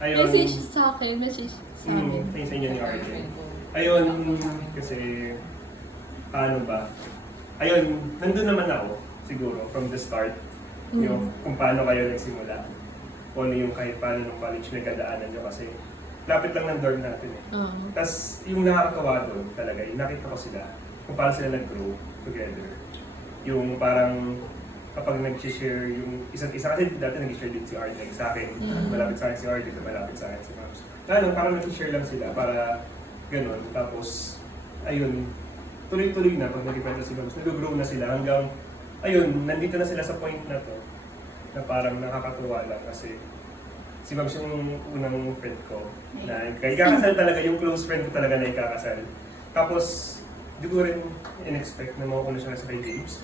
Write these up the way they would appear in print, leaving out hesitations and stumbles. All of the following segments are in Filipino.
Ayun. Message sa akin, message sa amin. Thanks sa inyo ni RJ. Ayun, kasi, ano ba? Ayun, nandun naman ako, siguro, from the start. Yung kung paano kayo nagsimula. O ano yung kahit paano ng college na gadaanan nyo kasi lapit lang ng dorm natin eh. Tapos yung nakakatawa doon talaga, yung nakita ko sila, kung paano sila nag-grow together. Yung parang kapag nag-share yung isa't isa, kasi dati nag-share din si RJ sa akin, malapit sa akin si RJ, malapit sa akin si Mams. Lalo, parang nag-share lang sila para ganun. Tapos, ayun, tuloy-tuloy na pag nag-ipenta si Mams, nag-grow na sila hanggang, ayun, nandito na sila sa point na to na parang nakakatuwa lang kasi si Mams yung unang friend ko na ikakasal talaga, yung close friend ko talaga na ikakasal. Tapos, di ko rin in-expect na makukuha siya sa kay James.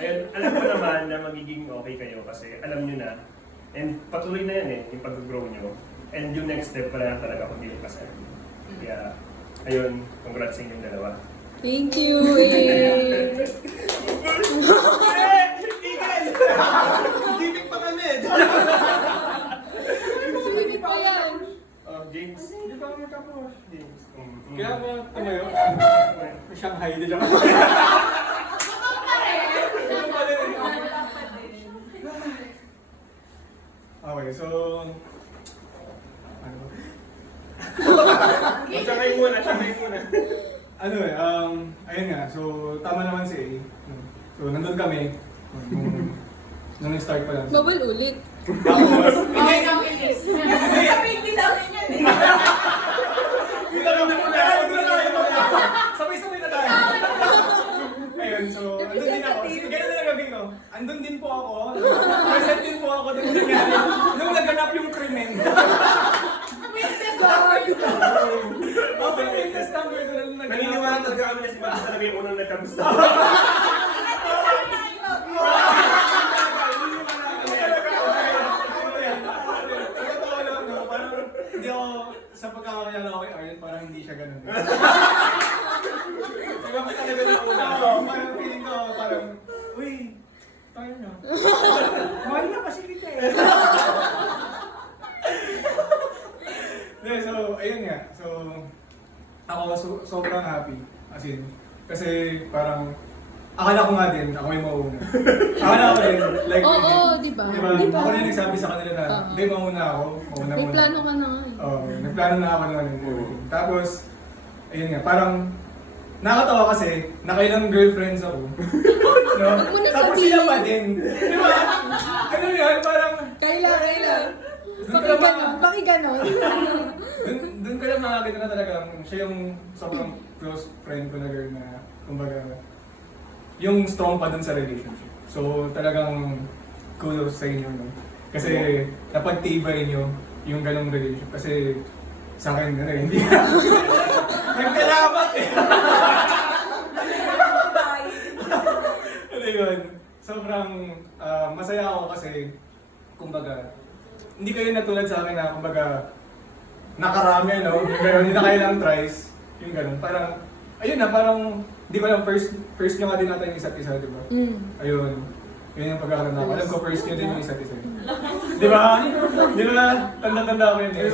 Ayun, alam ko naman na magiging okay kayo kasi alam nyo na and patuloy na yan eh, yung pag-grow nyo. And yung next step pala na talaga kung di yung kasal. Kaya, ayun, congrats sa inyong dalawa. Thank you, eh. Gimik pa kami! Sumibig pa yan. James, di ba kami kapos? James. Kaya ba tumayo? Shanghai, di ba? Okay, so... Ano? Siyangay muna, siyangay muna. Ano eh, ayun nga, so tama naman si A. So nandun kami, nung nag-start pa lang. Bawal ulit. Tapos, Okay na, Willis. Sasabihin din namin yan eh. sabay-sabay na tayo. Ayun, so andun din ako. Ganun din ang gabi ko. Andun din po ako. Present din po ako dun nangyari. Nung naganap yung krimen. Witness number. Okay, witness number doon nung naganap. Naniniwala talaga kami na si Mams talaga yung unang nagkamusta. Hindi ako, sa pagkakakilala ko kay Arlen, parang hindi siya ganun. Di ba talaga na una? Parang feeling ko, parang, uy, tayo na. Mahal na kasi kita eh. Hindi, so, ayun nga. So, ako sobrang happy. As in, kasi parang, akala ko nga din, ako yung mauna. Akala ko rin, like, Oo, di ba? Diba? Ako na yung nagsabi sa kanila na, hindi, mauna ako. Mauna May muna. plano ka na nga eh. Oo, nagplano na ako na Tapos, ayun nga, parang, nakakatawa kasi, nakailang girlfriends ako. No? Huwag mo na Tapos sabihin. sila pa din. Di ba? Ano yun, parang, Kailan. Bakit ganon? Doon ko lang nakakita na talaga, siya yung sobrang close friend ko na girl na, kumbaga, yung strong pa dun sa relationship. So talagang kudos sa inyo, no? Kasi napagtibay nyo yung ganong relationship. Kasi sa akin, ano eh, hindi nagkalamat eh. Ano yun? Sobrang masaya ako kasi, kumbaga, hindi kayo natulad sa akin na, kumbaga, nakarami, no? Yung gano'n, hindi na kayo lang tries. Yung gano'n, parang, ayun na, parang, di ba lang, first nyo nga din natin yung isa't isa, di ba? Ayun. Yun yung pagkakaroon ako. Alam ko, first nyo din yung isa't isa. Di ba? Di ba? Tanda-tanda ko yun eh.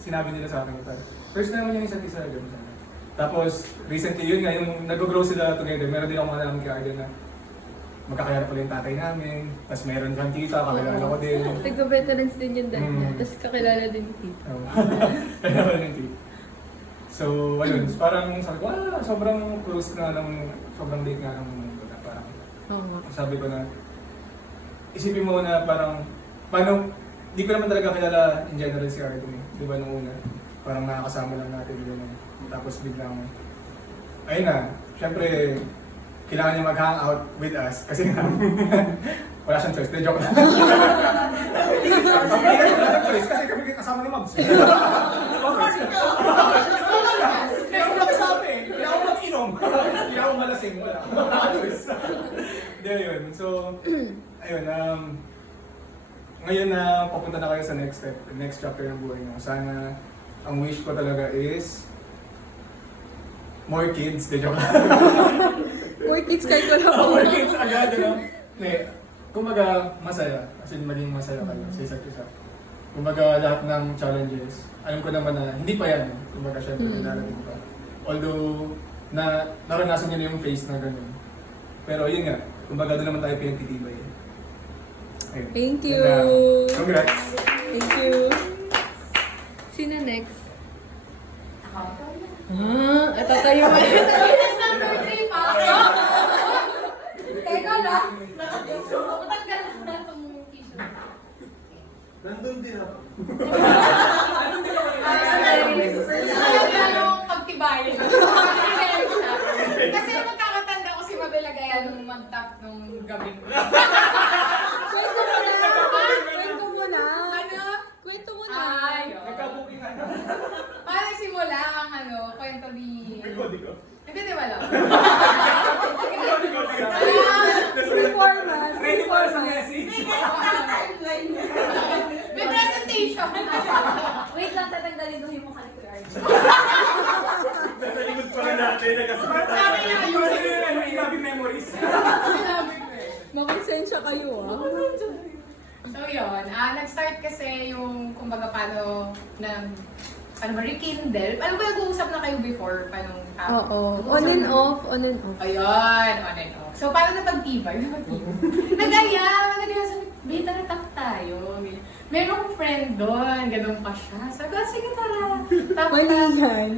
Sinabi nila sa akin. First naman yung isa't isa. Tapos, recently yun nga, yung nag-grow sila together, meron din akong alam kay Arden na magkakilala pala yung tatay namin. Tapos meron kang tita, kakilala ko din. Nagka-veterans din yung dad niya. Tapos kakilala din yung tita. Kaya pala yung tita. So, ayun, parang sabi ko, sobrang close na lang, sobrang late nga lang mundo na parang, sabi ko na, isipin mo na parang, paano, di ko naman talaga kilala in general si Arden eh, di ba nung una, parang nakakasama lang natin yun, tapos biglang, ayun na, syempre, kailangan niya mag-hang out with us, kasi nga, wala siyang choice, joke lang. Wala siyang choice, kasi kami kasama ni Mabs. Hindi ako magsabi, hindi ako mag-inom, hindi ako malasing, wala. Hindi, ayun. So, ayun, ngayon na papunta na kayo sa next step, next chapter ng buhay niyo. Sana, ang wish ko talaga is, more kids, de joke. More kids kahit wala pa. More kids agad, Ne, kumbaga masaya. As in, maging masaya kayo sa isa't isa. Kumbaga lahat ng challenges, alam ko naman na hindi pa yan. Kumbaga syempre darating pa. Although, naranasan niyo na yung phase na gano'n. Pero yun nga, kumbaga doon naman tayo pinagtitibay. Ayun. Thank you. Yun na. Congrats! Thank you. Sino next? Ito tayo. Witness number 3 pa. Teka lang. Matanggal na itong t-shirt. Nandun din ako. Lalong pagtibayin. Kasi magkakatanda ko si Mabel Agaya nung mag-top nung gabi. Kwento mo na. Ano? Kwento mo na. Ay, Nagkabukingan na. paano simula ang kwento ni... Hindi, di ba lang? Performance. Ready para sa message. May presentation. Wait lang, tatanggalin mo yung mukha ni Kuya Archie. Nasa likod pa rin natin, nagkasama Sa akin na Yung ilabi memories. Makonsensya kayo So yun, nag-start kasi yung kumbaga paano rekindle. Alam ko nag-uusap na kayo before, paano Oo. On and off, on and off. Ayun, on and off. So paano napag-tibay? Nag-aya, sabi, bita na tap tayo. Meron kong friend doon, ganun pa siya. Sabi ko, sige tara, tap Mali tap. yan.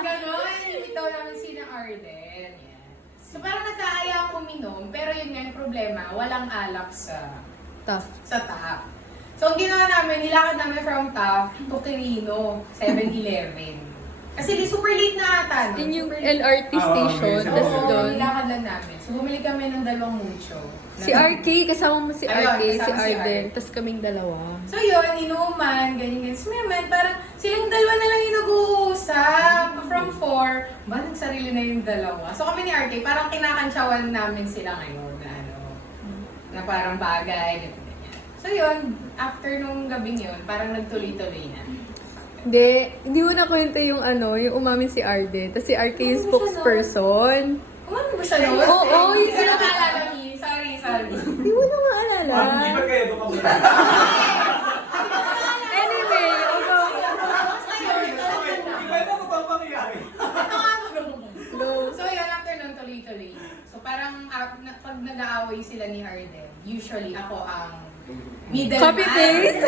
Gano'n, ito namin sina Arden. Yes. So parang nagkaaya akong uminom, pero yun nga yung problema, walang alak sa Tough. TAF. So ang ginawa namin, nilakad namin from TAF to Quirino, 7-Eleven. Kasi super late na ata. Yun yung Super late. LRT station. Oo, Tapos Oo, doon. nilakad lang namin. So bumili kami ng 2 mucho. Si RK, kasama mo si Ayun, RK, si kasama si Arden. RK. Tapos kaming dalawa. So yun, inuman, ganyan-ganyan. So may parang silang dalawa na lang yung nag-uusap. From 4, ba nagsarili na yung dalawa. So kami ni RK, parang kinakantsawan namin sila ngayon na na parang bagay, ganyan-ganyan. So yun, after nung gabing yun, parang nagtuloy-tuloy na. Hindi mo na kwento yung yung umamin si Arden. Tapos si RK yung spokesperson. Kumano mo siya noon? Oo, Hindi yung ko na maalala niya. Sorry. Hindi mo na maalala. Lipat kayo, ito pa muna. Anyway, Basta yun, Ikwento ko ba ang pangyayari? go. So yun, after nun, tuloy-tuloy. So parang pag nag-aaway sila ni Arden, usually ako ang middleman. Copy paste?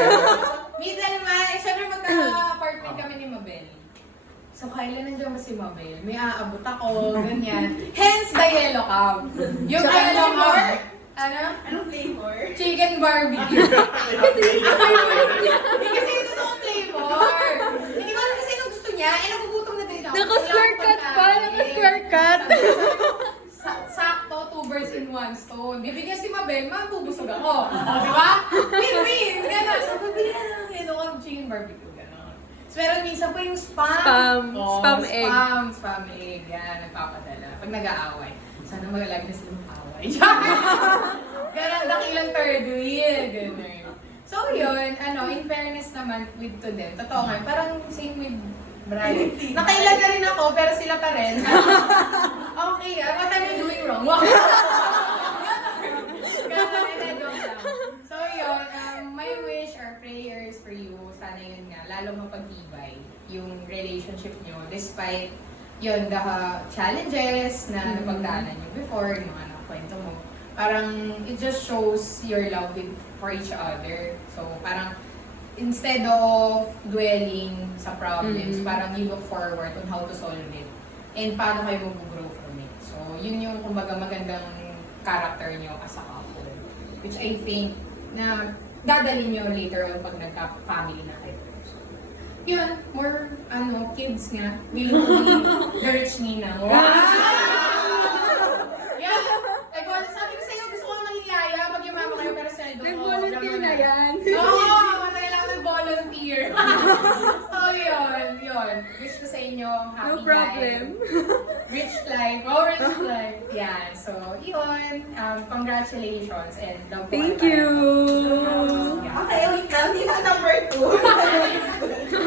Middleman. Siyempre magka-apartment kami ni Mabel. So kailan nandiyan ba si Mabel? May aabot ako, ganyan. Hence the yellow cab. Yung Tsaka yellow flavor? cab. Ano? Anong flavor? Chicken barbecue. Hindi kasi gusto kong flavor. Hindi ko alam kasi anong gusto niya. Nagugutom na din ako. Naka-square cut pa, naka-square cut. Sakto, 2 birds in 1 stone. Bibigyan si Mabel, mabubusog ako. Di ba? Win-win! Gano'n. Sabi ko, bigyan na lang yun ako chicken barbecue. Gano'n. So, pero minsan pa yung spam. Spam egg. Spam egg. Yan, nagpapadala. Pag nag-aaway. Sana magalagi na sila mag-aaway. Gano'n, dakilang third wheel. Gano'n. So, yun, in fairness naman with to them, totoo nga, parang same with Brian. Nakailan na rin ako, pero sila pa rin. Okay, what am I doing wrong? Joke lang. So yun, my wish or prayers for you, sana yun nga, lalo mapagtibay yung relationship nyo despite yun, the challenges na napagdaanan nyo before, yung mga nakwento mo. Parang it just shows your love for each other. So parang instead of dwelling sa problems, parang you look forward on how to solve it and paano kayo mag-grow from it. So, yun yung kumbaga magandang character nyo as a couple. Which I think na dadalhin nyo later on pag nagka-family na kayo. So, yun, more kids nga. Willing to be the rich ninang. Wow! Yeah! Sabi ko sa'yo, gusto ko na mangyayaya pag yumama kayo pero sweldo ko. Nag-volunteer na yan. Oo! Matagal ako nag-volunteer. So, yun. Wish ko sa inyo happy No problem. life. Rich life. Oh, rich life. Yeah. So, yun. Congratulations and love po Thank kayo. you. Yeah. Okay, wait lang. Hindi na number 2.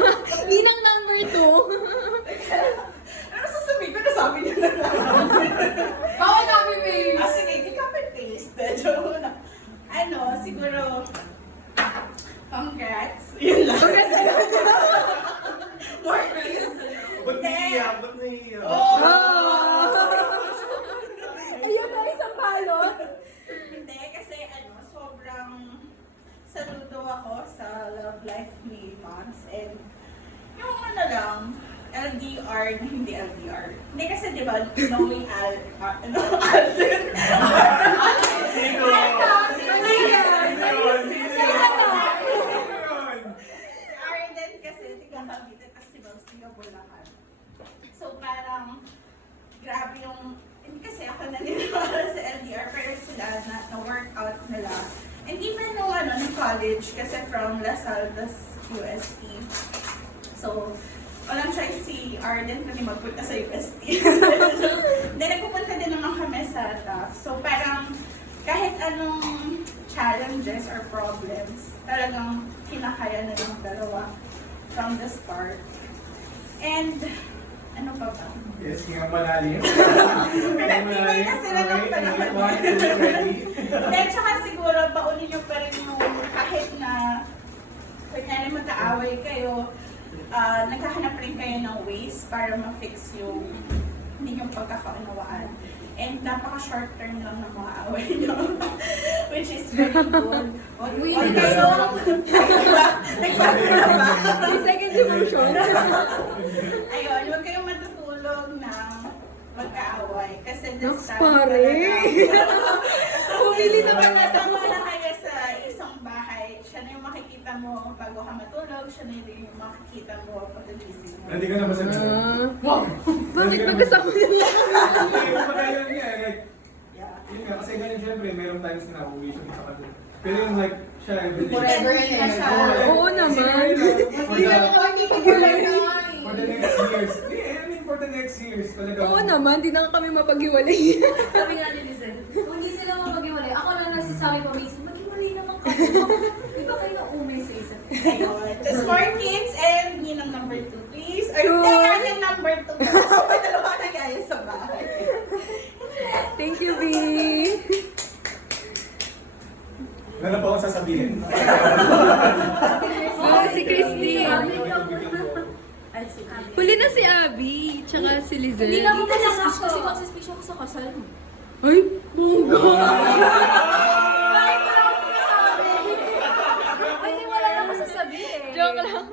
siguro, congrats. Yun lang. More please. Ba't naiiyak? Ba't naiiyak? Oh! Ayun na, isang balot. Hindi, kasi sobrang saludo ako sa love life ni Mons. And yung lang, LDR na hindi LDR. Hindi kasi di ba, knowing Alden. Sino? Arden kasi tiga Cavite, tapos si Boss tiga Bulacan. So parang, grabe yung, hindi kasi ako naniniwala sa LDR, pero sila na-workout nila. And even nung nung college, kasi from LaSalle, tas UST. So, walang choice si Arden na magpunta sa UST. Then, nagpupunta din naman kami sa TAF. So, parang kahit anong challenges or problems, talagang kinakaya na ng dalawa from the start. And, ano pa ba? Yes, nga malalim. Pinag-ibay na sila ng panahon. Ready? Then, tsaka siguro, paunin nyo pa rin yung kahit na kunyari magkaaway kayo, naghahanap rin kayo ng ways para ma-fix yung hindi yung pagkakaunawaan. And napaka-short term lang ng mga away nyo. Which is very good. Huwag kayo, nagbago na ba? Second emotion. Ayun, huwag kayong matutulog ng magkaaway. Kasi this Naks, time pare. Pumili na ba nga Kasama na kayo sa isang bahay. Siya na yung makikita mo bago ka matulog. Siya na yung makikita mo pagkagising mo. Hindi ka na masagot. Bakit magkasama nila? Hindi ko pa yun nga. Like, Yeah. yun nga, kasi ganun syempre, mayroong times na nauwi siya sa kanila. Pero yung like, siya, everyday. Forever Hindi na siya. Oo naman. For the next years. Yeah, I mean, for the next years, talaga. Oo naman, di na kami mapaghiwalay. Sabi nga ni Lizelle, kung hindi sila mapag-iwalay, ako lang nasasabi pa minsan, mag-iwalay naman kami. Di ba kayo umay sa isa't isa? Ayun. Tapos 4 kids and yun ang number 2, please. Or Sure. teka, yung number 2. So, may dalawa na yaya sa bahay. Thank you, B. Meron pa akong sasabihin. Oh, si Christine. Ay, sige. Huli na si Abby, tsaka si Lizelle. Hindi na ako mag-speech kasi mag-speech ako sa kasal mo. Ay, bongga. Ay, di wala na ako sasabihin. Joke lang.